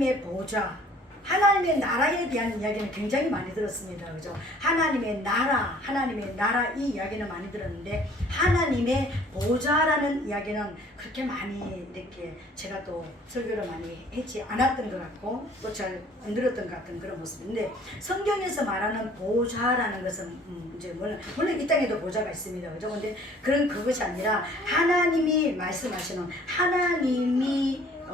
하나님의 보좌, 하나님의 나라에 대한 이야기는 굉장히 많이 들었습니다. 그죠? 하나님의 나라 이 이야기는 많이 들었는데 하나님의 보좌라는 이야기는 그렇게 많이 이렇게 제가 또 설교를 많이 했지 않았던 것 같고 또 잘 안 들었던 것 같은 그런 모습인데 성경에서 말하는 보좌라는 것은 이제 물론 이 땅에도 보좌가 있습니다. 그죠? 근데 그것이 아니라 하나님이 말씀하시는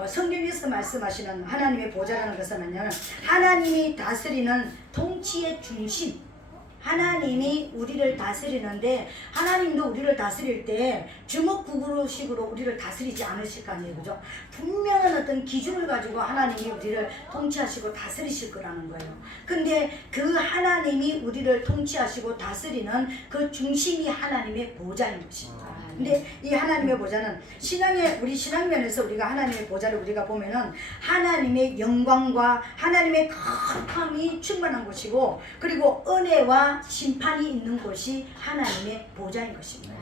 성경에서 말씀하시는 하나님의 보좌라는 것은 하나님이 다스리는 통치의 중심, 하나님이 우리를 다스리는데 하나님도 우리를 다스릴 때 주먹구구식으로 우리를 다스리지 않으실 거 아니에요. 그죠? 분명한 어떤 기준을 가지고 하나님이 우리를 통치하시고 다스리실 거라는 거예요. 근데 그 하나님이 우리를 통치하시고 다스리는 그 중심이 하나님의 보좌인 것입니다. 근데 이 하나님의 보좌는 우리 신앙면에서 우리가 하나님의 보좌를 우리가 보면은 하나님의 영광과 하나님의 거룩함이 충만한 곳이고 그리고 은혜와 심판이 있는 곳이 하나님의 보좌인 것입니다.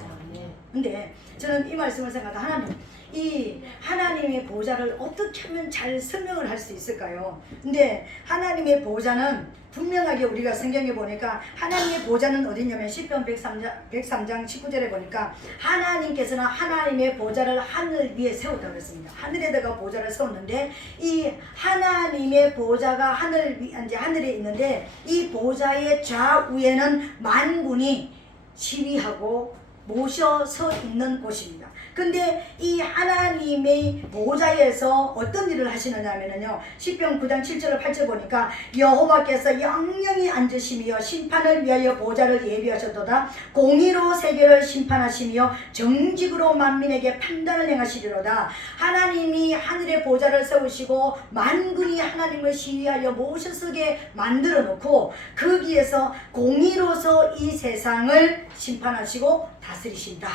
근데 저는 이 말씀을 생각하다 이 하나님의 보좌를 어떻게 하면 잘 설명을 할 수 있을까요? 근데 하나님의 보좌는 분명하게 우리가 성경에 보니까 하나님의 보좌는 어디냐면 시편 103장 19절에 보니까 하나님께서는 하나님의 보좌를 하늘 위에 세웠다고 했습니다. 하늘에다가 보좌를 세웠는데 이 하나님의 보좌가 하늘에 있는데 이 보좌의 좌우에는 만군이 시위하고 모셔서 있는 곳입니다. 근데 이 하나님의 보좌에서 어떤 일을 하시느냐면요, 시편 9장 7절 8절 보니까 여호와께서 영영히 앉으시며 심판을 위하여 보좌를 예비하셨도다. 공의로 세계를 심판하시며 정직으로 만민에게 판단을 행하시리로다. 하나님이 하늘의 보좌를 세우시고 만군이 하나님을 시위하여 모셔서게 만들어 놓고 거기에서 공의로서 이 세상을 심판하시고 다스리신다.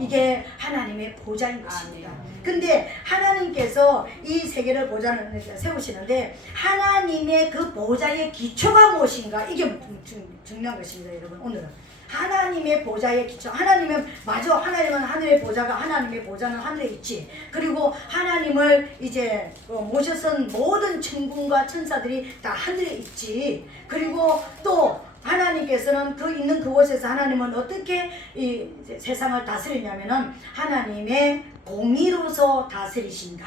이게 하나님의 보좌인 것입니다. 근데 하나님께서 이 세계를 보좌를 세우시는데 하나님의 그 보좌의 기초가 무엇인가? 이게 중요한 것입니다. 여러분, 오늘은 하나님의 보좌의 기초. 하나님은 하늘의 보좌가 하나님의 보좌는 하늘에 있지. 그리고 하나님을 이제 모셔선 모든 천군과 천사들이 다 하늘에 있지. 그리고 또 하나님께서는 있는 그곳에서 하나님은 어떻게 이 세상을 다스리냐면은 하나님의 공의로서 다스리신다.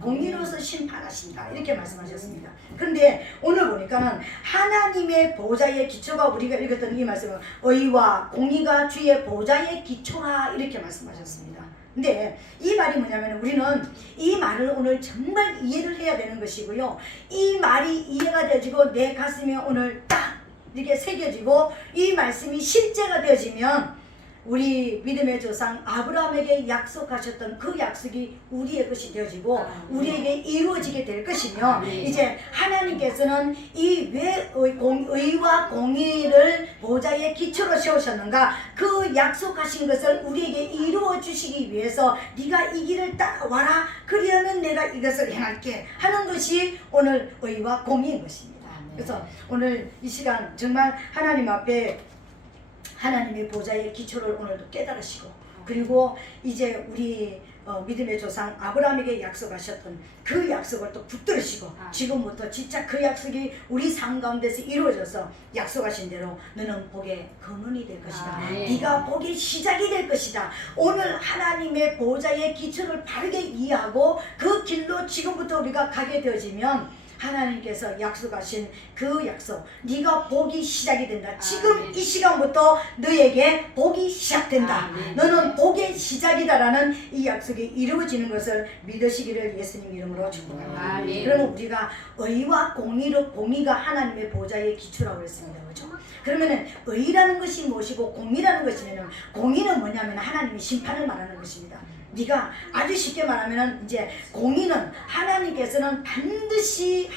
공의로서 심판하신다. 이렇게 말씀하셨습니다. 그런데 오늘 보니까는 하나님의 보좌의 기초가 우리가 읽었던 이 말씀은 의와 공의가 주의 보좌의 기초라 이렇게 말씀하셨습니다. 근데 이 말이 뭐냐면 우리는 이 말을 오늘 정말 이해를 해야 되는 것이고요. 이 말이 이해가 되어지고 내 가슴에 오늘 딱 이렇게 새겨지고 이 말씀이 실제가 되어지면 우리 믿음의 조상 아브라함에게 약속하셨던 그 약속이 우리의 것이 되어지고 우리에게 이루어지게 될 것이며 이제 하나님께서는 이 왜 의와 공의를 보좌의 기초로 세우셨는가 그 약속하신 것을 우리에게 이루어 주시기 위해서 네가 이 길을 따라와라 그리하면 내가 이것을 행할게 하는 것이 오늘 의와 공의인 것입니다. 그래서 오늘 이 시간 정말 하나님 앞에 하나님의 보좌의 기초를 오늘도 깨달으시고 그리고 이제 우리 믿음의 조상 아브라함에게 약속하셨던 그 약속을 또 붙들으시고 지금부터 진짜 그 약속이 우리 삶 가운데서 이루어져서 약속하신 대로 너는 복의 근원이 될 것이다. 네가 복의 시작이 될 것이다. 오늘 하나님의 보좌의 기초를 바르게 이해하고 그 길로 지금부터 우리가 가게 되어지면 하나님께서 약속하신 그 약속 네가 복이 시작이 된다. 지금 이 시간부터 너에게 복이 시작된다. 너는 복의 시작이다라는 이 약속이 이루어지는 것을 믿으시기를 예수님 이름으로 축복합니다. 그러면 우리가 의와 공의가 하나님의 보좌의 기초라고 했습니다. 그렇죠? 그러면 의라는 것이 무엇이고 공의라는 것이면 공의는 뭐냐면 하나님의 심판을 말하는 것입니다. 네가 아주 쉽게 말하면 이제 공의는 하나님께서는 반드시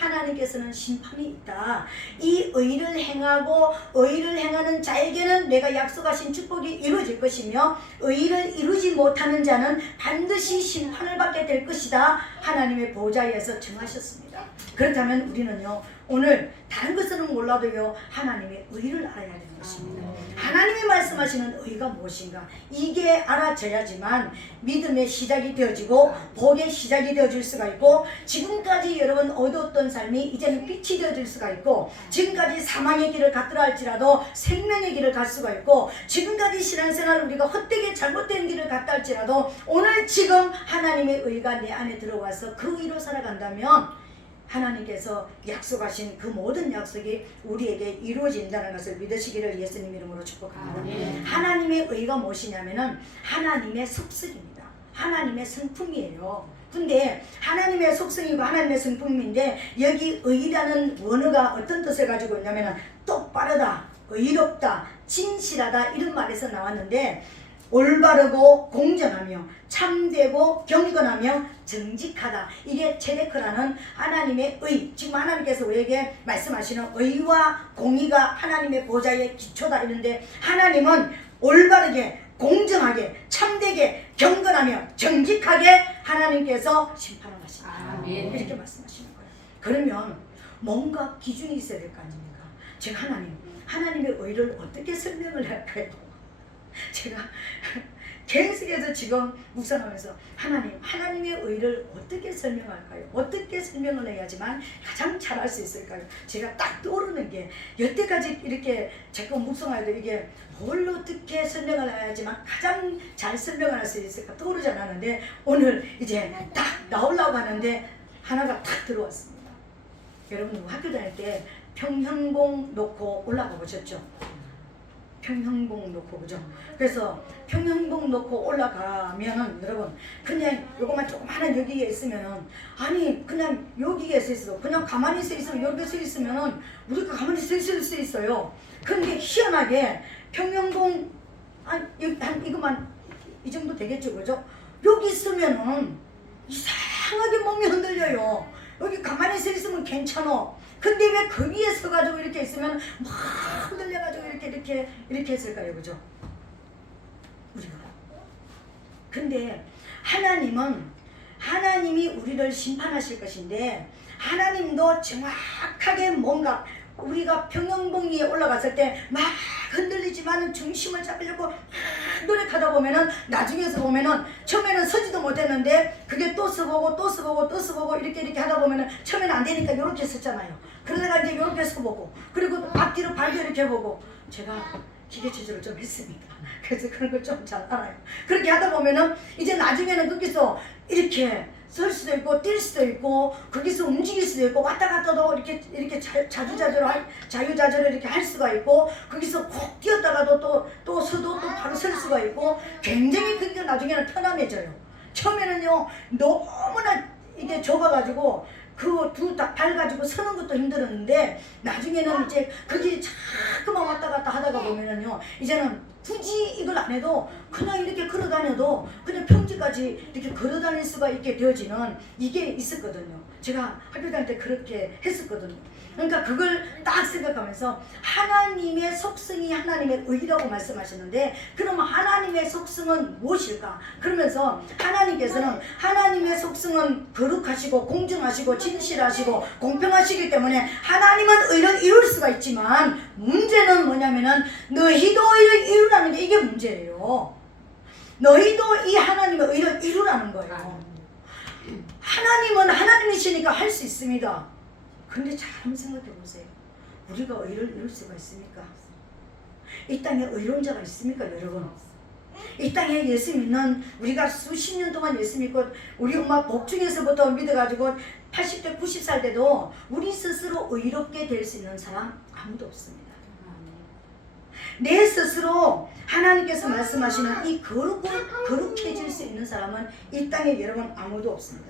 심판이 있다. 이 의를 행하고 의를 행하는 자에게는 내가 약속하신 축복이 이루어질 것이며 의를 이루지 못하는 자는 반드시 심판을 받게 될 것이다. 하나님의 보좌에서 정하셨습니다. 그렇다면 우리는요 오늘 다른 것은 몰라도요 하나님의 의를 알아야 됩니다. 것입니다. 하나님이 말씀하시는 의가 무엇인가? 이게 알아져야지만 믿음의 시작이 되어지고 복의 시작이 되어질 수가 있고, 지금까지 여러분 얻었던 삶이 이제는 빛이 되어질 수가 있고, 지금까지 사망의 길을 갔더라 할지라도 생명의 길을 갈 수가 있고, 지금까지 신앙생활 우리가 헛되게 잘못된 길을 갔다 할지라도 오늘 지금 하나님의 의가 내 안에 들어와서 그 의로 살아간다면 하나님께서 약속하신 그 모든 약속이 우리에게 이루어진다는 것을 믿으시기를 예수님 이름으로 축복합니다. 하나님의 의가 무엇이냐면은 하나님의 속성입니다. 하나님의 성품이에요. 근데 하나님의 속성이고 하나님의 성품인데, 여기 의라는 원어가 어떤 뜻을 가지고 있냐면은 똑바르다, 의롭다, 진실하다 이런 말에서 나왔는데, 올바르고 공정하며 참되고 경건하며 정직하다. 이게 체데크라는 하나님의 의, 지금 하나님께서 우리에게 말씀하시는 의와 공의가 하나님의 보좌의 기초다 이런데, 하나님은 올바르게 공정하게 참되게 경건하며 정직하게 하나님께서 심판을 하신다. 이렇게 말씀하시는 거예요. 그러면 뭔가 기준이 있어야 될 거 아닙니까? 즉 하나님의 의를 어떻게 설명을 할까요? 제가 계속해서 지금 묵상하면서 하나님의 의를 어떻게 설명할까요? 어떻게 설명을 해야지만 가장 잘할 수 있을까요? 제가 딱 떠오르는 게, 여태까지 이렇게 자꾸 묵상할 때 이게 뭘 어떻게 설명을 해야지만 가장 잘 설명을 할 수 있을까 떠오르지 않았는데, 오늘 이제 딱 나오려고 하는데 하나가 딱 들어왔습니다. 여러분 학교 다닐 때 평형봉 놓고 올라가 보셨죠? 평형봉 놓고, 그죠? 그래서 평형봉 놓고 올라가면은 여러분 그냥 요거만 조그마한 여기에 있으면은, 아니 그냥 여기에 서 있어도 그냥 가만히 서 있으면, 여기 서 있으면은 우리가 가만히 서 있을 수 있어요. 근데 희한하게 평형봉 한 이거만 이 정도 되겠죠, 그죠? 여기 있으면은 이상하게 몸이 흔들려요. 여기 가만히 서 있으면 괜찮아. 근데 왜 그 위에 서가지고 이렇게 있으면 막 흔들려가지고 이렇게 했을까요? 그죠? 우리가. 근데 하나님이 우리를 심판하실 것인데, 하나님도 정확하게 뭔가 우리가 평형봉 위에 올라갔을 때 막 흔들리지만은 중심을 잡으려고 막 노력하다 보면은, 나중에서 보면은 처음에는 서지도 못했는데 그게 또 서보고 또 서보고 또 서보고 이렇게 하다 보면은 처음에는 안 되니까 이렇게 섰잖아요. 그러다가 이제 이렇게 서보고, 그리고 앞뒤로 발도 이렇게 보고, 제가 기계 체조를 좀 했습니다. 그래서 그런 걸 좀 잘 알아요. 그렇게 하다 보면은 이제 나중에는 거기서 이렇게 설 수도 있고 뛸 수도 있고 거기서 움직일 수도 있고 왔다 갔다도 이렇게 자유자재로 이렇게 할 수가 있고, 거기서 콕 뛰었다가도 또 서도 또 바로 설 수가 있고, 굉장히 그게 나중에는 편안해져요. 처음에는요 너무나 이게 좁아가지고 그 두 발 가지고 서는 것도 힘들었는데, 나중에는 이제 거기 자꾸만 왔다 갔다 하다가 보면은요, 이제는 굳이 이걸 안 해도 그냥 이렇게 걸어 다녀도 그냥 평지까지 이렇게 걸어 다닐 수가 있게 되어지는 이게 있었거든요. 제가 학교 다닐 때 그렇게 했었거든요. 그러니까 그걸 딱 생각하면서 하나님의 속성이 하나님의 의라고 말씀하셨는데, 그러면 하나님의 속성은 무엇일까? 그러면서 하나님께서는 하나님의 속성은 거룩하시고 공정하시고 진실하시고 공평하시기 때문에 하나님은 의를 이룰 수가 있지만, 문제는 뭐냐면은 너희도 의를 이루라는 게 이게 문제예요. 너희도 이 하나님의 의를 이루라는 거예요. 하나님은 하나님이시니까 할 수 있습니다. 근데 잘 한번 생각해 보세요. 우리가 의를 이룰 수가 있습니까? 이 땅에 의로운 자가 있습니까, 여러분? 이 땅에 예수 믿는, 우리가 수십 년 동안 예수 믿고 우리 엄마 복중에서부터 믿어가지고 80대 90살 돼도 우리 스스로 의롭게 될 수 있는 사람 아무도 없습니다. 내 스스로 하나님께서 말씀하시는 이 거룩해질 수 있는 사람은 이 땅에 여러분 아무도 없습니다.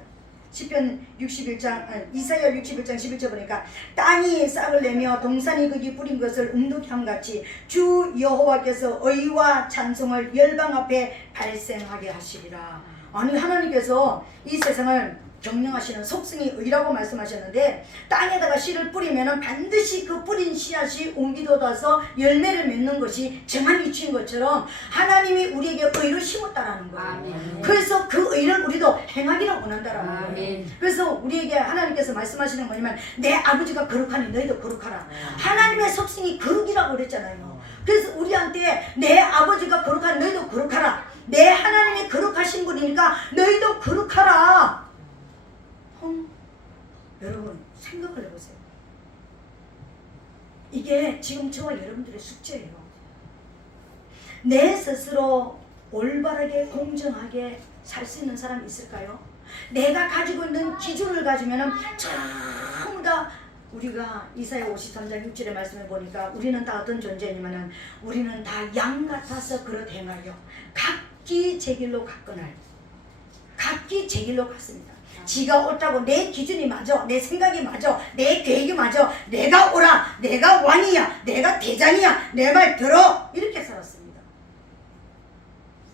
시편 61장, 이사야 61장 11절 보니까, 땅이 싹을 내며 동산이 거기 뿌린 것을 음독함같이 주 여호와께서 의와 찬송을 열방 앞에 발생하게 하시리라. 아니 하나님께서 이 세상을 경영하시는 속성이 의라고 말씀하셨는데, 땅에다가 씨를 뿌리면은 반드시 그 뿌린 씨앗이 옮기도 닿아서 열매를 맺는 것이 정한 위치인 것처럼 하나님이 우리에게 의를 심었다라는 거예요. 아멘. 그래서 그 의를 우리도 행하기를 원한다라는 거예요. 아멘. 그래서 우리에게 하나님께서 말씀하시는 거냐면, 내 아버지가 거룩하니 너희도 거룩하라. 아멘. 하나님의 속성이 거룩이라고 그랬잖아요. 그래서 우리한테 내 아버지가 거룩한 너희도 거룩하라. 내 하나님이 거룩하신 분이니까 너희도 거룩하라. 여러분 생각을 해보세요. 이게 지금 저와 여러분들의 숙제예요. 내 스스로 올바르게 공정하게 살 수 있는 사람이 있을까요? 내가 가지고 있는 기준을 가지면 전부 다 우리가 이사야 53장 6절의 말씀을 보니까 우리는 다 어떤 존재냐면 우리는 다 양 같아서 그릇 행하여 각기 제 길로 갔거늘 각기 제 길로 갔습니다. 지가 옳다고 내 기준이 맞아, 내 생각이 맞아, 내 계획이 맞아, 내가 옳아, 내가 왕이야, 내가 대장이야, 내 말 들어, 이렇게 살았습니다.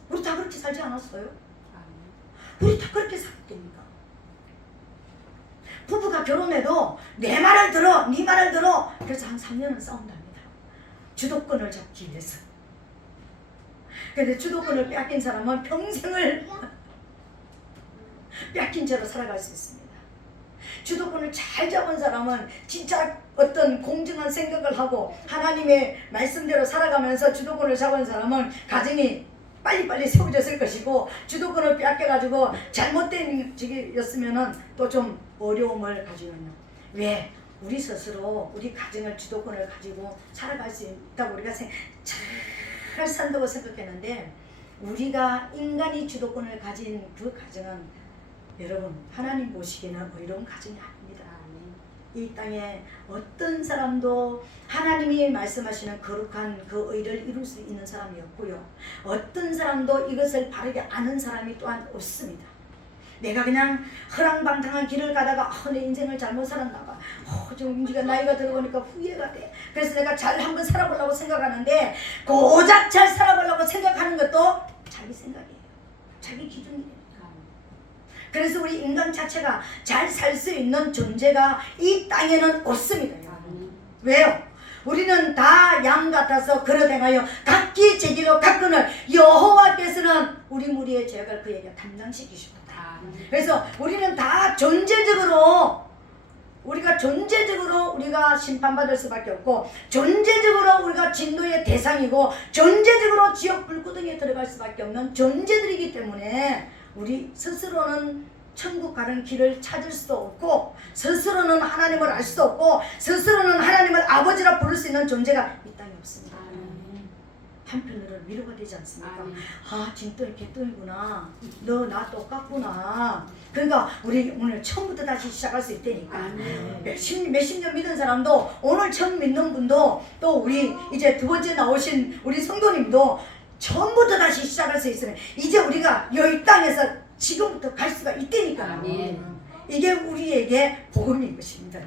우리 다 그렇게 살지 않았어요? 우리 다 그렇게 살았답니다. 부부가 결혼해도 내 말을 들어, 네 말을 들어. 그래서 한 3년은 싸운답니다. 주도권을 잡기 위해서. 근데 주도권을 뺏긴 사람은 평생을 뺏긴 채로 살아갈 수 있습니다. 주도권을 잘 잡은 사람은 진짜 어떤 공정한 생각을 하고 하나님의 말씀대로 살아가면서 주도권을 잡은 사람은 가정이 빨리빨리 세워졌을 것이고, 주도권을 뺏겨가지고 잘못된 직이었으면 또 좀 어려움을 가지면요. 왜? 우리 스스로 우리 가정을 주도권을 가지고 살아갈 수 있다고 우리가 잘 산다고 생각했는데, 우리가 인간이 주도권을 가진 그 가정은 여러분 하나님 보시기에는 의로운 가정이 아닙니다. 이 땅에 어떤 사람도 하나님이 말씀하시는 거룩한 그 의를 이룰 수 있는 사람이 없고요. 어떤 사람도 이것을 바르게 아는 사람이 또한 없습니다. 내가 그냥 허랑방탕한 길을 가다가 내 인생을 잘못 살았나 봐. 좀 네가 나이가 들어보니까 후회가 돼. 그래서 내가 잘 한번 살아보려고 생각하는데 고작 잘 살아보려고 생각하는 것도 자기 생각이에요. 자기 기준이에요. 그래서 우리 인간 자체가 잘 살 수 있는 존재가 이 땅에는 없습니다. 왜요? 우리는 다 양 같아서 그릇 행하여 각기 제 길로 갔거늘 여호와께서는 우리 무리의 죄악을 그에게 담당시키시고. 그래서 우리는 다 존재적으로 우리가 심판받을 수밖에 없고, 존재적으로 우리가 진노의 대상이고, 존재적으로 지옥 불구덩이에 들어갈 수밖에 없는 존재들이기 때문에 우리 스스로는 천국 가는 길을 찾을 수도 없고, 스스로는 하나님을 알 수도 없고, 스스로는 하나님을 아버지라 부를 수 있는 존재가 이 땅에 없습니다. 한편으로는 위로가 되지 않습니까? 진짜 개똥이구나. 너 나 똑같구나. 그러니까 우리 오늘 처음부터 다시 시작할 수 있다니까. 몇십 년 믿은 사람도, 오늘 처음 믿는 분도, 또 우리 이제 두 번째 나오신 우리 성도님도 처음부터 다시 시작할 수 있으면 이제 우리가 이 땅에서 지금부터 갈 수가 있다니까요. 이게 우리에게 복음인 것입니다.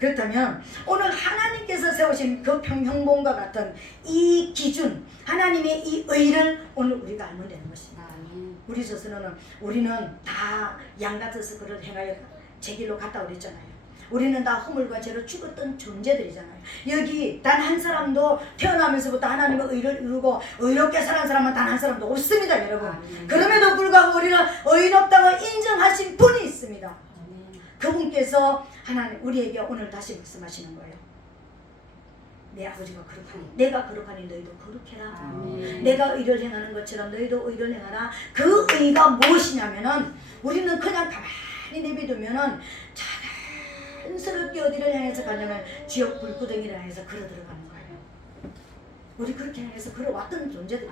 그렇다면 오늘 하나님께서 세우신 그 평형봉과 같은 이 기준, 하나님의 이 의를 오늘 우리가 알면 되는 것입니다. 우리 스스로는, 우리는 다 양같아서 그를 행하여 제 길로 갔다 그랬잖아요. 우리는 다 허물과 죄로 죽었던 존재들이잖아요. 여기 단 한 사람도 태어나면서부터 하나님의 의를 이루고 의롭게 사는 사람은 단 한 사람도 없습니다, 여러분. 그럼에도 불구하고 우리는 의롭다고 인정하신 분이 있습니다. 그분께서 하나님 우리에게 오늘 다시 말씀하시는 거예요. 내 아버지가 거룩하니, 내가 거룩하니 너희도 거룩해라. 내가 의를 행하는 것처럼 너희도 의를 행하라. 그 의가 무엇이냐면은, 우리는 그냥 가만히 내비두면은 자연스럽게 어디를 향해서 가냐면 지옥 불구덩이를 향해서 걸어 들어가는 거예요. 우리 그렇게 향해서 걸어왔던 존재들.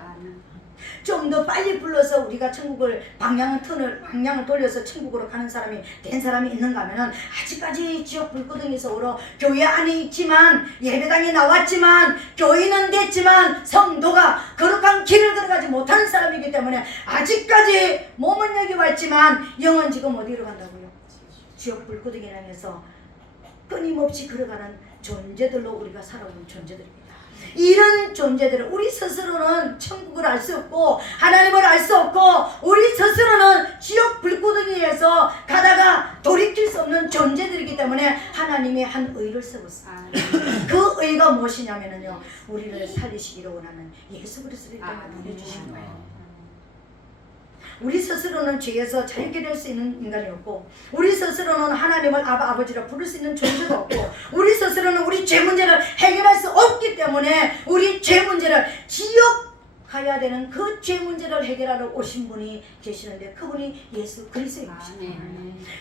좀 더 빨리 불러서 우리가 천국을 방향을 돌려서 천국으로 가는 사람이 된 사람이 있는가 하면은, 아직까지 지옥 불구덩이에서 오러 교회 안에 있지만, 예배당에 나왔지만, 교인은 됐지만 성도가 거룩한 길을 걸어가지 못하는 사람이기 때문에 아직까지 몸은 여기 왔지만 영은 지금 어디로 간다고요? 지옥 불구덩이를 향해서 끊임없이 걸어가는 존재들로 우리가 살아온 존재들입니다. 이런 존재들은 우리 스스로는 천국을 알 수 없고 하나님을 알 수 없고, 우리 스스로는 지옥 불구덩이에서 가다가 돌이킬 수 없는 존재들이기 때문에 하나님의 한 의를 세웠어요. 그 의가 무엇이냐면요, 우리를 살리시기로 원하는 예수 그리스도를 보내주신 거예요. 우리 스스로는 죄에서 자유케 될 수 있는 인간이 없고, 우리 스스로는 하나님을 아버지라 부를 수 있는 존재가 없고, 우리 스스로는 우리 죄 문제를 해결할 수 없기 때문에 우리 죄 문제를 지옥가야 되는 그 죄 문제를 해결하러 오신 분이 계시는데, 그분이 예수 그리스도이십니다.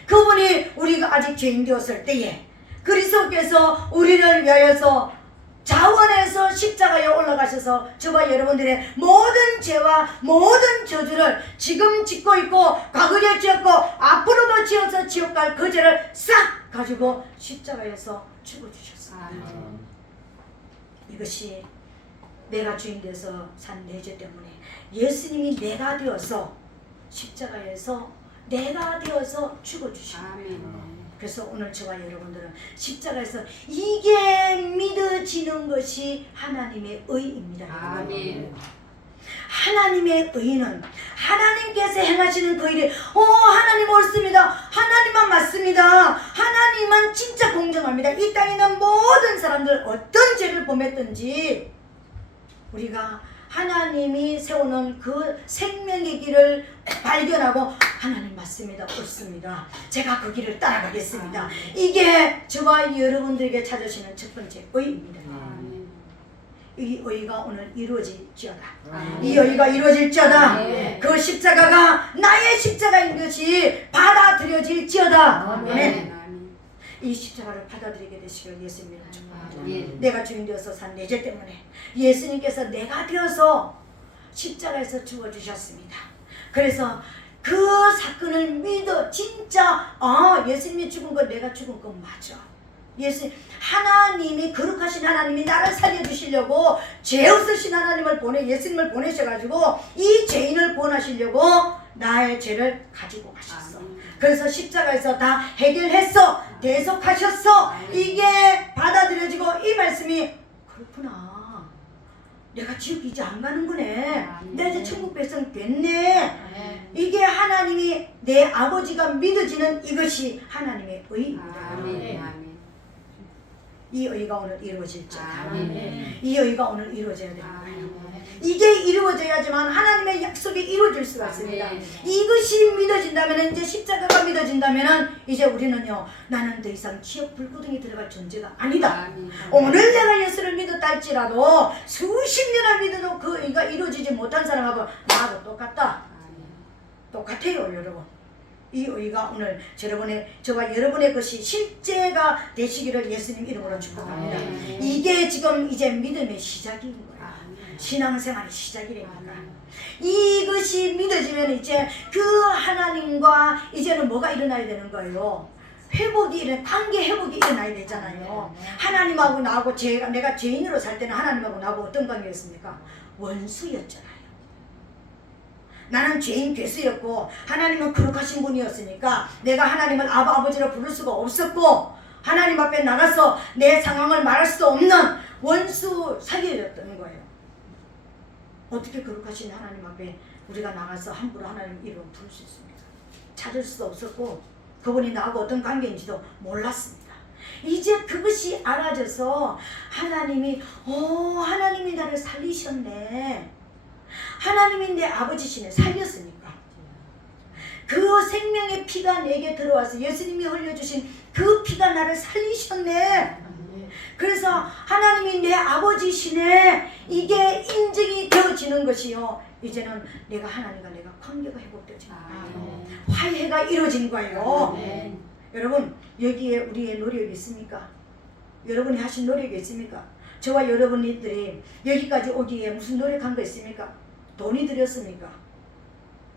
그분이 우리가 아직 죄인 되었을 때에 그리스도께서 우리를 위하여서 자원해서 십자가에 올라가셔서 저와 여러분들의 모든 죄와 모든 저주를 지금 짓고 있고 과거에 지었고 앞으로도 지어서 지옥 갈 그 죄를 싹 가지고 십자가에서 죽어주셨습니다. 이것이 내가 주인 되어서 산 내 죄 때문에 예수님이 내가 되어서 십자가에서 내가 되어서 죽어주십니다. 그래서 오늘 저와 여러분들은 십자가에서 이게 믿어지는 것이 하나님의 의입니다. 아멘. 하나님의 의는 하나님께서 행하시는 그 일이 하나님 옳습니다. 하나님만 맞습니다. 하나님만 진짜 공정합니다. 이 땅에 있는 모든 사람들 어떤 죄를 범했든지 우리가 하나님이 세우는 그 생명의 길을 발견하고 하나님 맞습니다. 옳습니다. 제가 그 길을 따라가겠습니다. 이게 저와 여러분들에게 찾으시는 첫 번째 의입니다. 이 의가 오늘 이루어질지어다. 이 의가 이루어질지어다. 그 십자가가 나의 십자가인 것이 받아들여질지어다. 이 십자가를 받아들이게 되시길 예수님을 축복합니다. 내가 주인 되어서 산 내 죄 때문에 예수님께서 내가 되어서 십자가에서 죽어주셨습니다. 그래서 그 사건을 믿어 진짜 예수님이 죽은 건 내가 죽은 건 맞아. 하나님이 거룩하신 하나님이 나를 살려주시려고 죄 없으신 하나님을 예수님을 보내셔가지고 이 죄인을 구원하시려고 나의 죄를 가지고 가셨어. 그래서 십자가에서 다 해결했어. 대속하셨어. 이게 받아들여지고 이 말씀이 그렇구나. 내가 지옥 이제 안 가는 거네. 내가 이제 천국 백성 됐네. 이게 하나님이 내 아버지가 믿어지는 이것이 하나님의 의입니다. 이 의가 오늘 이루어질지어다. 이 의가 오늘 이루어져야 되는 거예요. 이게 이루어져야지만 하나님의 약속이 이루어질 수가 있습니다. 이것이 믿어진다면, 이제 십자가가 믿어진다면 이제 우리는요, 나는 더 이상 지옥 불구덩이 들어갈 존재가 아니다. 오늘 내가 예수를 믿었다 할지라도 수십 년을 믿어도 그 의가 이루어지지 못한 사람하고 나하고 똑같다. 똑같아요, 여러분. 이 의가 오늘 저와 여러분의 것이 실제가 되시기를 예수님 이름으로 축복합니다. 이게 지금 이제 믿음의 시작인 거예요. 신앙생활의 시작이니까. 이것이 믿어지면 이제 그 하나님과 이제는 뭐가 일어나야 되는 거예요? 관계 회복이 일어나야 되잖아요. 하나님하고 나하고 내가 죄인으로 살 때는 하나님하고 나하고 어떤 관계였습니까? 원수였잖아요. 나는 죄인 괴수였고 하나님은 거룩하신 분이었으니까 내가 하나님을 아버지로 부를 수가 없었고 하나님 앞에 나가서 내 상황을 말할 수 없는 원수 사귀였던 거예요. 어떻게 거룩하신 하나님 앞에 우리가 나가서 함부로 하나님 이름을 부를 수 있습니까? 찾을 수도 없었고 그분이 나하고 어떤 관계인지도 몰랐습니다. 이제 그것이 알아져서 하나님이 나를 살리셨네. 하나님이 내 아버지시네. 살렸으니까. 그 생명의 피가 내게 들어와서 예수님이 흘려주신 그 피가 나를 살리셨네. 그래서 하나님이 내 아버지시네. 이게 인증이 되어지는 것이요. 이제는 내가 하나님과 내가 관계가 회복되어지는 거예요. 화해가 이루어진 거예요. 여러분, 여기에 우리의 노력이 있습니까? 여러분이 하신 노력이 있습니까? 저와 여러분들이 여기까지 오기에 무슨 노력한 거 있습니까? 돈이 들였습니까?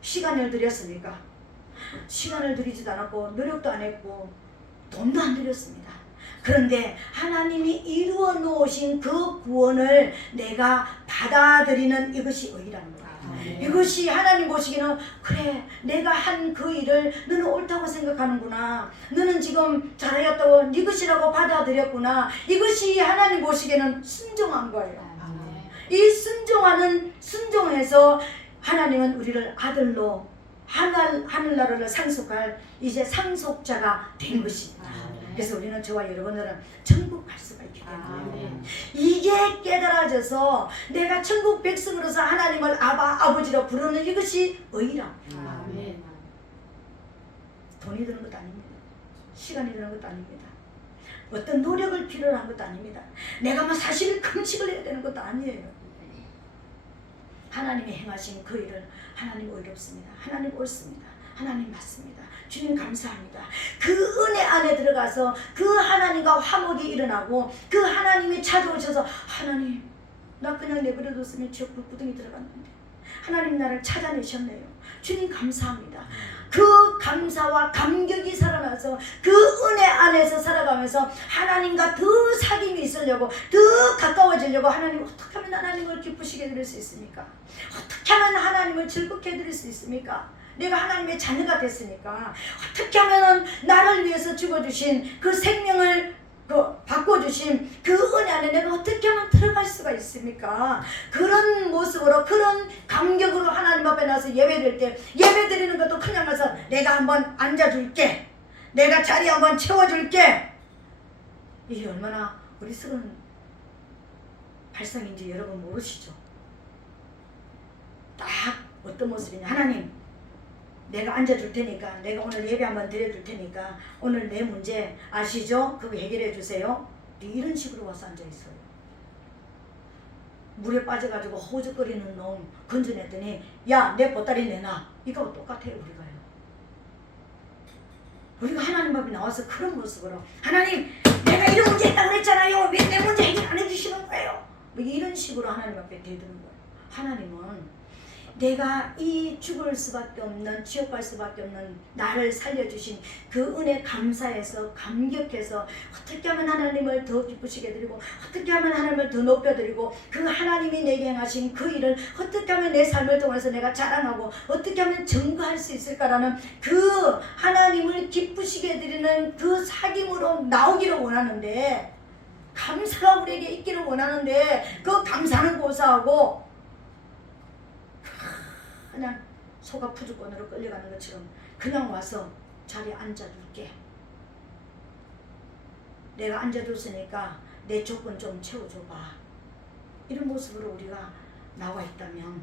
시간을 들였습니까? 시간을 들이지도 않았고 노력도 안 했고 돈도 안 들였습니다. 그런데 하나님이 이루어 놓으신 그 구원을 내가 받아들이는 이것이 의라는 거예요. 이것이 하나님 보시기는 그래, 내가 한 그 일을 너는 옳다고 생각하는구나. 너는 지금 잘하였다고 네 것이라고 받아들였구나. 이것이 하나님 보시기에는 순종한 거예요. 이 순종해서 하나님은 우리를 아들로 하늘나라를 상속할 이제 상속자가 된 것입니다. 그래서 우리는 저와 여러분들은 천국 갈 수가 있기 때문에 아멘. 이게 깨달아져서 내가 천국 백성으로서 하나님을 아버지로 부르는 이것이 의라. 아멘. 돈이 드는 것도 아닙니다. 시간이 드는 것도 아닙니다. 어떤 노력을 필요로 한 것도 아닙니다. 내가 뭐 40일 금식을 해야 되는 것도 아니에요. 하나님이 행하신 그 일을 하나님 의롭습니다. 하나님 옳습니다. 하나님 맞습니다. 주님 감사합니다. 그 은혜 안에 들어가서 그 하나님과 화목이 일어나고 그 하나님이 찾아오셔서 하나님 나 그냥 내버려뒀으면 지옥 불구덩이 들어갔는데 하나님 나를 찾아내셨네요. 주님 감사합니다. 그 감사와 감격이 살아나서 그 은혜 안에서 살아가면서 하나님과 더 사귐이 있으려고 더 가까워지려고 하나님 어떻게 하면 하나님을 기쁘시게 해드릴 수 있습니까? 어떻게 하면 하나님을 즐겁게 해드릴 수 있습니까? 내가 하나님의 자녀가 됐으니까 어떻게 하면 나를 위해서 죽어주신 그 생명을 바꿔주신 그 은혜 안에 내가 어떻게 하면 들어갈 수가 있습니까? 그런 모습으로 그런 감격으로 하나님 앞에 나서 예배드릴 때 예배드리는 것도 그냥 가서 내가 한번 앉아줄게, 내가 자리 한번 채워줄게, 이게 얼마나 어리석은 발상인지 여러분 모르시죠? 딱 어떤 모습이냐, 하나님 내가 앉아줄 테니까, 내가 오늘 예배 한번 드려줄 테니까 오늘 내 문제 아시죠? 그거 해결해 주세요. 이런 식으로 와서 앉아있어요. 물에 빠져가지고 호적거리는 놈 건져냈더니 야 내 보따리 내놔, 이거 똑같아요. 우리가 하나님 앞에 나와서 그런 모습으로 하나님 내가 이런 문제 있다고 그랬잖아요, 왜 내 문제 해결 안 해주시는 거예요? 뭐 이런 식으로 하나님 앞에 대드는 거예요. 하나님은 내가 이 죽을 수밖에 없는, 지옥 갈 수밖에 없는 나를 살려주신 그 은혜 감사해서 감격해서 어떻게 하면 하나님을 더 기쁘시게 드리고 어떻게 하면 하나님을 더 높여드리고 그 하나님이 내게 행하신 그 일을 어떻게 하면 내 삶을 통해서 내가 자랑하고 어떻게 하면 증거할 수 있을까라는 그 하나님을 기쁘시게 드리는 그 사귐으로 나오기를 원하는데, 감사가 우리에게 있기를 원하는데 그 감사는 고사하고 그냥 소가 푸주권으로 끌려가는 것처럼 그냥 와서 자리에 앉아줄게, 내가 앉아줬으니까 내 조건 좀 채워줘봐, 이런 모습으로 우리가 나와 있다면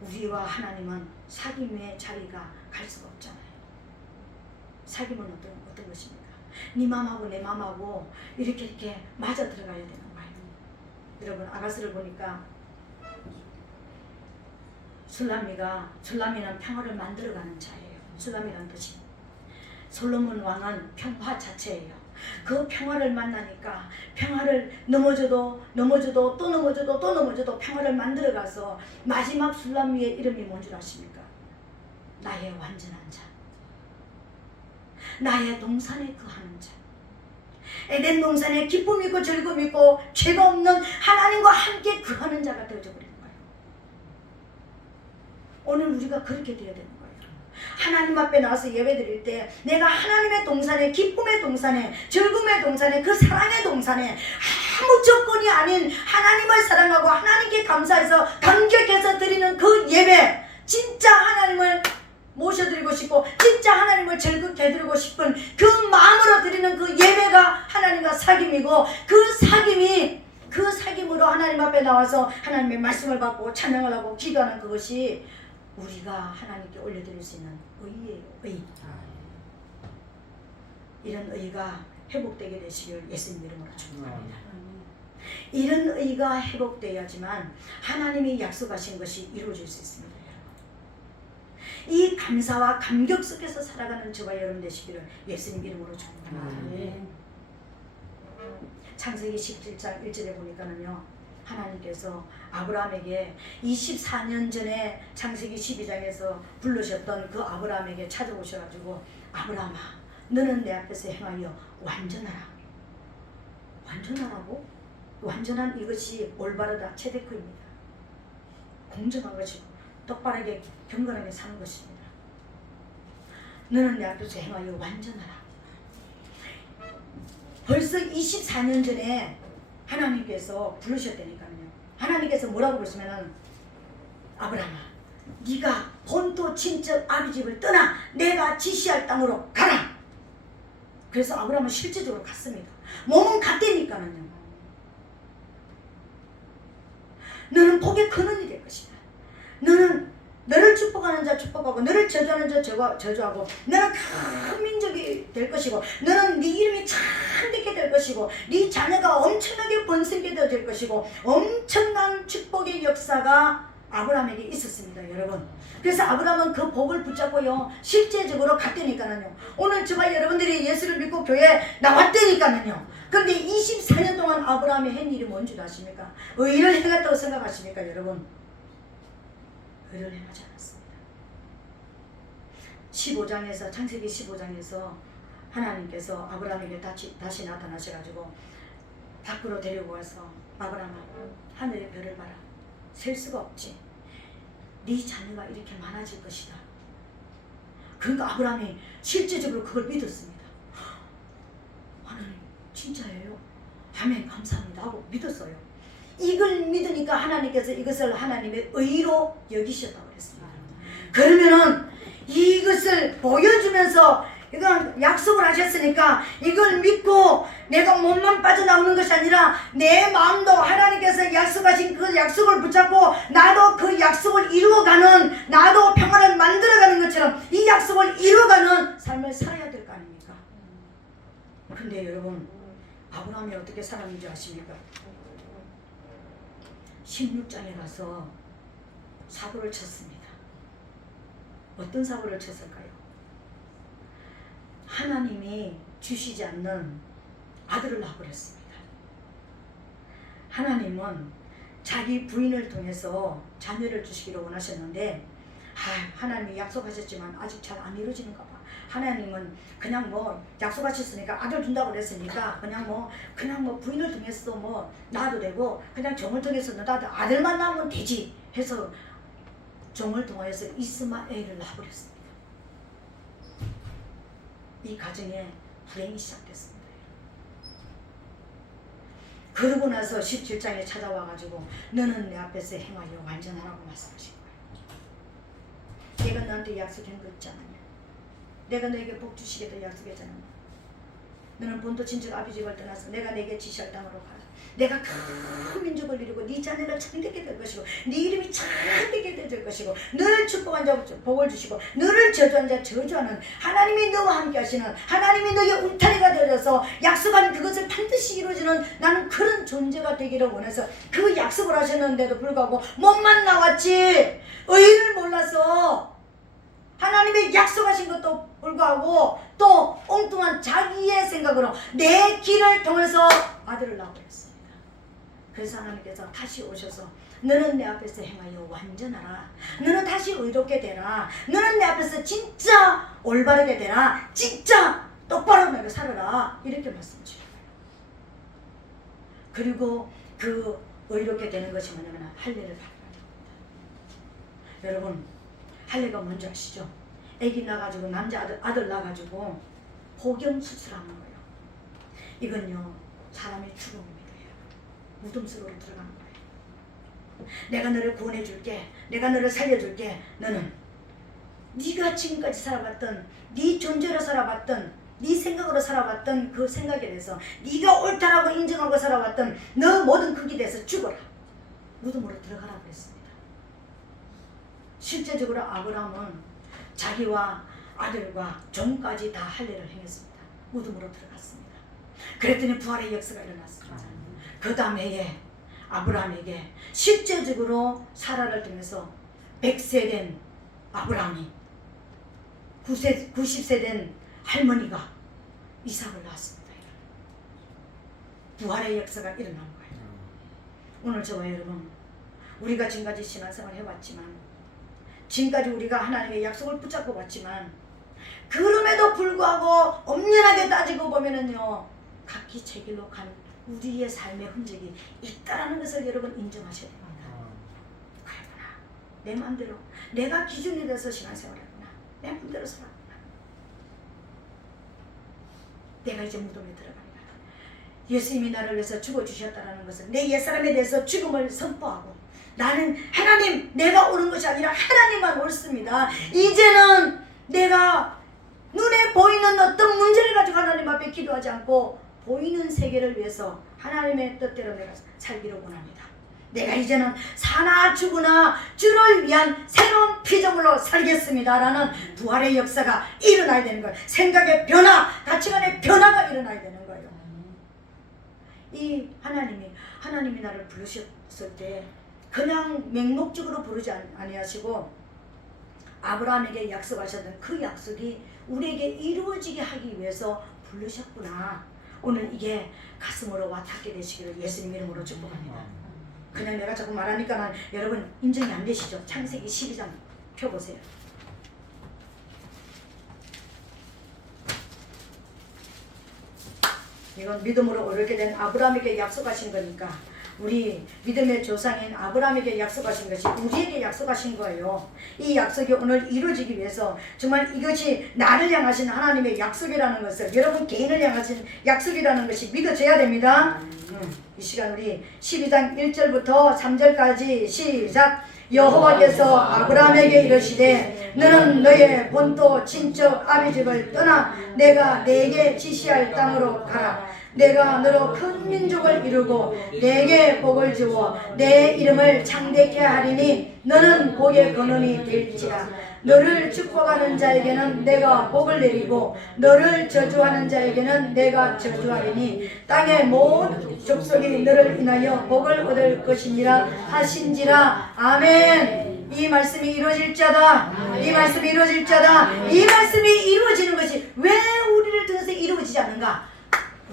우리와 하나님은 사귐의 자리가 갈 수가 없잖아요. 사귐은 어떤 것입니까? 네 맘하고 내 맘하고 이렇게 맞아 들어가야 되는 거예요. 여러분 아가스를 보니까 술람미는 평화를 만들어가는 자예요. 술람미라는 뜻이 솔로몬 왕은 평화 자체예요. 그 평화를 만나니까 평화를 넘어져도 또 넘어져도 평화를 만들어가서 마지막 술람미의 이름이 뭔 줄 아십니까? 나의 완전한 자, 나의 동산에 거하는 자, 에덴 동산에 기쁨 있고 즐거움 있고 죄가 없는 하나님과 함께 거하는 자가 되어져 버린 거예요. 오늘 우리가 그렇게 되어야 되는 거예요. 하나님 앞에 나와서 예배드릴 때 내가 하나님의 동산에, 기쁨의 동산에, 즐거움의 동산에, 그 사랑의 동산에 아무 조건이 아닌 하나님을 사랑하고 하나님께 감사해서 감격해서 드리는 그 예배, 진짜 하나님을 모셔드리고 싶고 진짜 하나님을 즐겁게 해드리고 싶은 그 마음으로 드리는 그 예배가 하나님과 사귐이고, 그 사귐으로 하나님 앞에 나와서 하나님의 말씀을 받고 찬양을 하고 기도하는 그것이 우리가 하나님께 올려드릴 수 있는 의예요. 의. 이런 의가 회복되게 되시길 예수님 이름으로 축복합니다. 이런 의가 회복되어야지만 하나님이 약속하신 것이 이루어질 수 있습니다. 이 감사와 감격 속에서 살아가는 저와 여러분 되시기를 예수님 이름으로 축복합니다. 창세기 17장 1절에 보니까는요, 하나님께서 아브라함에게 24년 전에 창세기 12장에서 부르셨던 그 아브라함에게 찾아오셔가지고 아브라함아 너는 내 앞에서 행하여 완전하라. 완전하라고? 완전한 이것이 올바르다, 체데크입니다. 공정한 것이고 똑바르게 경건하게 사는 것입니다. 너는 내 앞에서 행하여 완전하라. 벌써 24년 전에 하나님께서 부르셨다니까요. 하나님께서 뭐라고 부르시면은 아브라함아 네가 본토 친척 아비 집을 떠나 내가 지시할 땅으로 가라. 그래서 아브라함은 실제적으로 갔습니다. 몸은 갔다니까는요. 너는 복의 근원이 될 것이다. 너는 너를 축복하는 자 축복하고 너를 저주하는 자 저주하고 너는 큰 민족이 될 것이고 너는 네 이름이 참되게 될 것이고 네 자녀가 엄청나게 번성게 될 것이고 엄청난 축복의 역사가 아브라함에게 있었습니다. 여러분. 그래서 아브라함은 그 복을 붙잡고요 실제적으로 갔다니까는요. 오늘 저와 여러분들이 예수를 믿고 교회에 나왔다니까는요. 그런데 24년 동안 아브라함이 한 일이 뭔 줄 아십니까? 의를 행했다고 생각하십니까 여러분? 의를 행하지 않았습니다. 15장에서 창세기 15장에서 하나님께서 아브라함에게 다시 나타나셔가지고 밖으로 데리고 와서 아브라함아 하늘의 별을 봐라. 셀 수가 없지. 네 자녀가 이렇게 많아질 것이다. 그러니까 아브라함이 실제적으로 그걸 믿었습니다. 하나님 진짜예요. 아멘 감사합니다 하고 믿었어요. 이걸 믿으니까 하나님께서 이것을 하나님의 의로 여기셨다고 그랬습니다. 그러면은 이것을 보여주면서 이건 약속을 하셨으니까 이걸 믿고 내가 몸만 빠져나오는 것이 아니라 내 마음도 하나님께서 약속하신 그 약속을 붙잡고 나도 그 약속을 이루어가는 나도 평안을 만들어가는 것처럼 이 약속을 이루어가는 삶을 살아야 될 거 아닙니까? 근데 여러분 아브라함이 어떻게 살았는지 아십니까? 16장에 가서 사고를 쳤습니다. 어떤 사고를 쳤을까요? 하나님이 주시지 않는 아들을 낳고 그랬습니다. 하나님은 자기 부인을 통해서 자녀를 주시기를 원하셨는데 하나님이 약속하셨지만 아직 잘 안 이루어지는가 봐. 하나님은 그냥 뭐 약속하셨으니까 아들 준다고 그랬으니까 그냥 뭐 부인을 통해서 뭐 낳아도 되고 그냥 종을 통해서 낳아도 아들만 낳으면 되지 해서 종을 통해서 이스마엘을 낳아버렸습니다. 이 가정에 불행이 시작됐습니다. 그러고 나서 17장에 찾아와가지고 너는 내 앞에서 행하여 완전하라고 말씀하신 거예요. 내가 너한테 약속한 거 있잖아요. 내가 너에게 복 주시겠다 약속했잖아. 너는 본토 친척 아비집을 떠나서 내가 내게 지시할 땅으로 가라. 내가 큰 민족을 이루고 네 자녀가 참되게 될 것이고 네 이름이 참되게 될 것이고 너를 축복한 자 복을 주시고 너를 저주한 자 저주하는 하나님이 너와 함께 하시는 하나님이 너의 울타리가 되어서 약속한 그것을 반드시 이루어지는 나는 그런 존재가 되기를 원해서 그 약속을 하셨는데도 불구하고 못만 나왔지 의를 몰라서 하나님의 약속하신 것도 불구하고 또 엉뚱한 자기의 생각으로 내 길을 통해서 아들을 낳아버렸습니다. 그래서 하나님께서 다시 오셔서 너는 내 앞에서 행하여 완전하라. 너는 다시 의롭게 되라. 너는 내 앞에서 진짜 올바르게 되라. 진짜 똑바로 내가 살아라. 이렇게 말씀 주셔요. 그리고 그 의롭게 되는 것이 뭐냐면 할례를 받는 겁니다. 여러분 할례가 뭔지 아시죠? 아기 낳아가지고 남자 아들 낳아가지고 호경 수술하는 거예요. 이건요 사람의 죽음입니다. 무덤 속으로 들어가는 거예요. 내가 너를 구원해 줄게. 내가 너를 살려줄게. 너는 네가 지금까지 살아봤던 네 존재로 살아봤던 네 생각으로 살아봤던 그 생각에 대해서 네가 옳다라고 인정하고 살아왔던 너 모든 크기에 대해서 죽어라. 무덤으로 들어가라고 했습니다. 실제적으로 아브라함은 자기와 아들과 종까지 다 할례를 행했습니다. 무덤으로 들어갔습니다. 그랬더니 부활의 역사가 일어났습니다. 그 다음에 아브라함에게 실제적으로 사라를 통해서 100세 된 아브라함이 90세 된 할머니가 이삭을 낳았습니다. 부활의 역사가 일어난 거예요. 오늘 저와 여러분 우리가 지금까지 신앙생활 해왔지만 지금까지 우리가 하나님의 약속을 붙잡고 왔지만 그럼에도 불구하고 엄연하게 따지고 보면은요 각기 제 길로 간 우리의 삶의 흔적이 있다라는 것을 여러분 인정하셔야 됩니다. 그랬구나. 내 마음대로 내가 기준이 돼서 신앙생활했구나. 내 마음대로 살았구나. 내가 이제 무덤에 들어간다. 예수님이 나를 위해서 죽어주셨다는 것을 내 옛사람에 대해서 죽음을 선포하고 나는 하나님 내가 옳은 것이 아니라 하나님만 옳습니다. 이제는 내가 눈에 보이는 어떤 문제를 가지고 하나님 앞에 나오지 않고 보이는 세계를 위해서 하나님의 뜻대로 내가 살기를 원합니다. 내가 이제는 사나 죽으나 주를 위한 새로운 피조물로 살겠습니다 라는 부활의 역사가 일어나야 되는 거예요. 생각의 변화, 가치관의 변화가 일어나야 되는 거예요. 이 하나님이 나를 부르셨을 때 그냥 맹목적으로 부르지 아니하시고 아브라함에게 약속하셨던 그 약속이 우리에게 이루어지게 하기 위해서 부르셨구나. 오늘 이게 가슴으로 와닿게 되시기를 예수님 이름으로 축복합니다. 그냥 내가 자꾸 말하니까 여러분 인정이 안 되시죠? 창세기 12장 펴보세요. 이건 믿음으로 옳게 된 아브라함에게 약속하신 거니까 우리 믿음의 조상인 아브라함에게 약속하신 것이 우리에게 약속하신 거예요. 이 약속이 오늘 이루어지기 위해서 정말 이것이 나를 향하신 하나님의 약속이라는 것을, 여러분 개인을 향하신 약속이라는 것이 믿어져야 됩니다. 이 시간 우리 12장 1절부터 3절까지 시작. 여호와께서 아브라함에게 이르시되 너는 너의 본토 친척 아비집을 떠나 내가 네게 지시할 땅으로 가라. 내가 너로 큰 민족을 이루고 네게 복을 주어 내 이름을 창대케 하리니 너는 복의 근원이 될지라. 너를 축복하는 자에게는 내가 복을 내리고 너를 저주하는 자에게는 내가 저주하리니 땅의 모든 족속이 너를 인하여 복을 얻을 것이니라 하신지라. 아멘. 이 말씀이 이루어질 자다. 이 말씀이 이루어질 자다. 이 말씀이 이루어지는 것이 왜 우리를 통해서 이루어지지 않는가?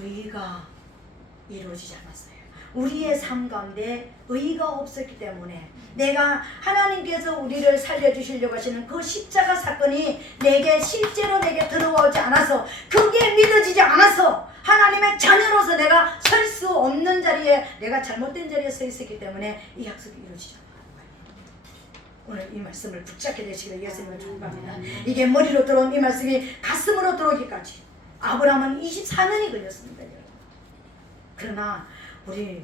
의가 이루어지지 않았어요. 우리의 삶 가운데 의가 없었기 때문에 내가 하나님께서 우리를 살려주시려고 하시는 그 십자가 사건이 실제로 내게 들어오지 않아서, 그게 믿어지지 않아서 하나님의 자녀로서 내가 설 수 없는 자리에, 내가 잘못된 자리에 서 있었기 때문에 이 약속이 이루어지지 않아요. 오늘 이 말씀을 붙잡게 되시기를 예수님을 축복합니다. 이게 머리로 들어온 이 말씀이 가슴으로 들어오기까지 아브라함은 24년이 걸렸습니다. 그러나 우리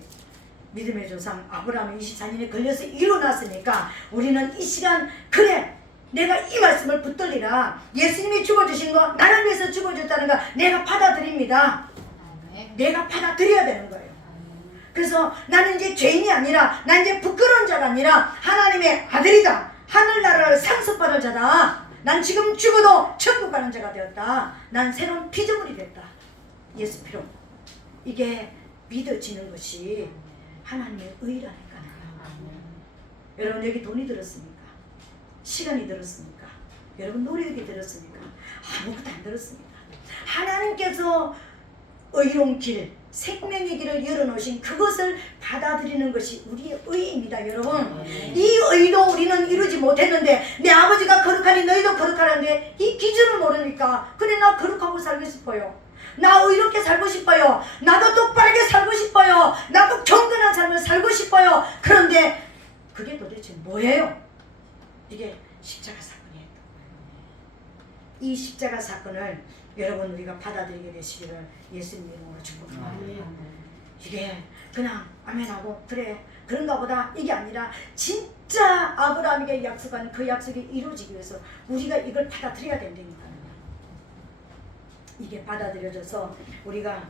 믿음의 조상 아브라함이 24년이 걸려서 일어났으니까 우리는 이 시간, 그래 내가 이 말씀을 붙들리라. 예수님이 죽어주신 거, 나를 위해서 죽어줬다는 거 내가 받아들입니다. 내가 받아들여야 되는 거예요. 그래서 나는 이제 죄인이 아니라, 난 이제 부끄러운 자가 아니라 하나님의 아들이다. 하늘나라를 상속받을 자다. 난 지금 죽어도 천국 가는 자가 되었다. 난 새로운 피조물이 됐다. 예수 피로. 이게 믿어지는 것이 하나님의 의라니까요. 여러분 여기 돈이 들었습니까? 시간이 들었습니까? 여러분 노력이 들었습니까? 아무것도 안 들었습니다. 하나님께서 의로운 길, 생명의 길을 열어놓으신 그것을 받아들이는 것이 우리의 의입니다. 여러분 이 의도 우리는 이루지 못했는데, 내 아버지가 거룩하니 너희도 거룩하는데 이 기준을 모르니까, 그래 나 거룩하고 살고 싶어요. 나 의롭게 살고 싶어요. 나도 똑바르게 살고 싶어요. 나도 경건한 삶을 살고 싶어요. 그런데 그게 도대체 뭐예요? 이게 십자가 사건이에요. 이 십자가 사건을 여러분 우리가 받아들이게 되시기를 예수님 이름으로 축복합니다. 이게 그냥 아멘하고 그래 그런가 보다 이게 아니라 진짜 아브라함에게 약속한 그 약속이 이루어지기 위해서 우리가 이걸 받아들여야 된다니까요. 이게 받아들여져서 우리가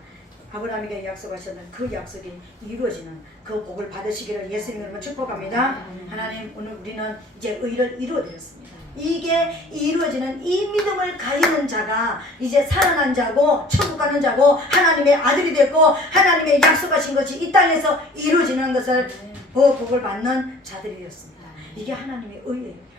아브라함에게 약속하셨던 그 약속이 이루어지는 그 복을 받으시기를 예수님으로 축복합니다. 하나님 오늘 우리는 이제 의를 이루어드렸습니다. 이게 이루어지는 이 믿음을 가지는 자가 이제 살아난 자고 천국 가는 자고 하나님의 아들이 됐고 하나님의 약속하신 것이 이 땅에서 이루어지는 것을 그 복을 받는 자들이 되었습니다. 이게 하나님의 의예요.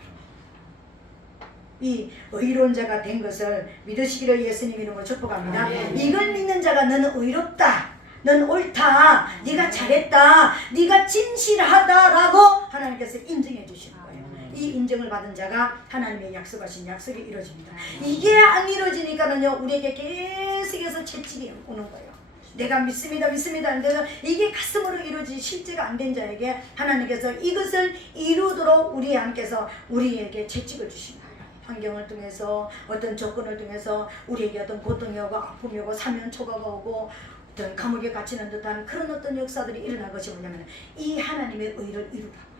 이 의로운 자가 된 것을 믿으시기를 예수님 이름으로 축복합니다. 이걸 믿는 자가 너는 의롭다, 넌 옳다, 네가 잘했다, 네가 진실하다라고 하나님께서 인정해 주시는 거예요. 이 인정을 받은 자가 하나님의 약속하신 약속이 이루어집니다. 이게 안 이루어지니까는요 우리에게 계속해서 채찍이 오는 거예요. 내가 믿습니다 하는데도 이게 가슴으로 이루어지 실제가 안 된 자에게 하나님께서 이것을 이루도록 우리에게 채찍을 주십니다. 환경을 통해서, 어떤 조건을 통해서 우리에게 어떤 고통이 오고 아픔이 오고 사면초가가 오고 어떤 감옥에 갇히는 듯한 그런 어떤 역사들이 일어난 것이 뭐냐면 이 하나님의 의를 이루라고요.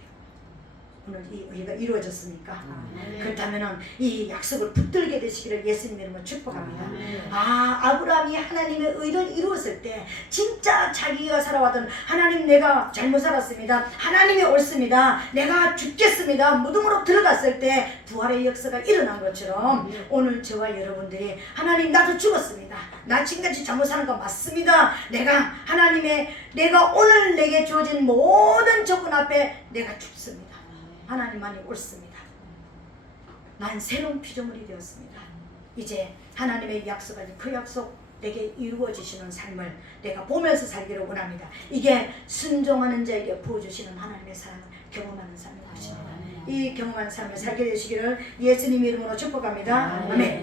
오늘 이 의가 이루어졌습니까? 그렇다면 이 약속을 붙들게 되시기를 예수님 이름으로 축복합니다. 아브라함이 하나님의 의를 이루었을 때 진짜 자기가 살아왔던 하나님 내가 잘못 살았습니다. 하나님이 옳습니다. 내가 죽겠습니다. 무덤으로 들어갔을 때 부활의 역사가 일어난 것처럼 오늘 저와 여러분들이 하나님 나도 죽었습니다. 나 지금까지 잘못 사는 거 맞습니다. 내가 오늘 내게 주어진 모든 조건 앞에 내가 죽습니다. 하나님만이 옳습니다. 난 새로운 피조물이 되었습니다. 이제 하나님의 약속을 그 약속 내게 이루어지시는 삶을 내가 보면서 살기를 원합니다. 이게 순종하는 자에게 부어주시는 하나님의 사랑을 경험하는 삶이 것입니다. 이 경험하는 삶을 살게 되시기를 예수님 이름으로 축복합니다. 아멘.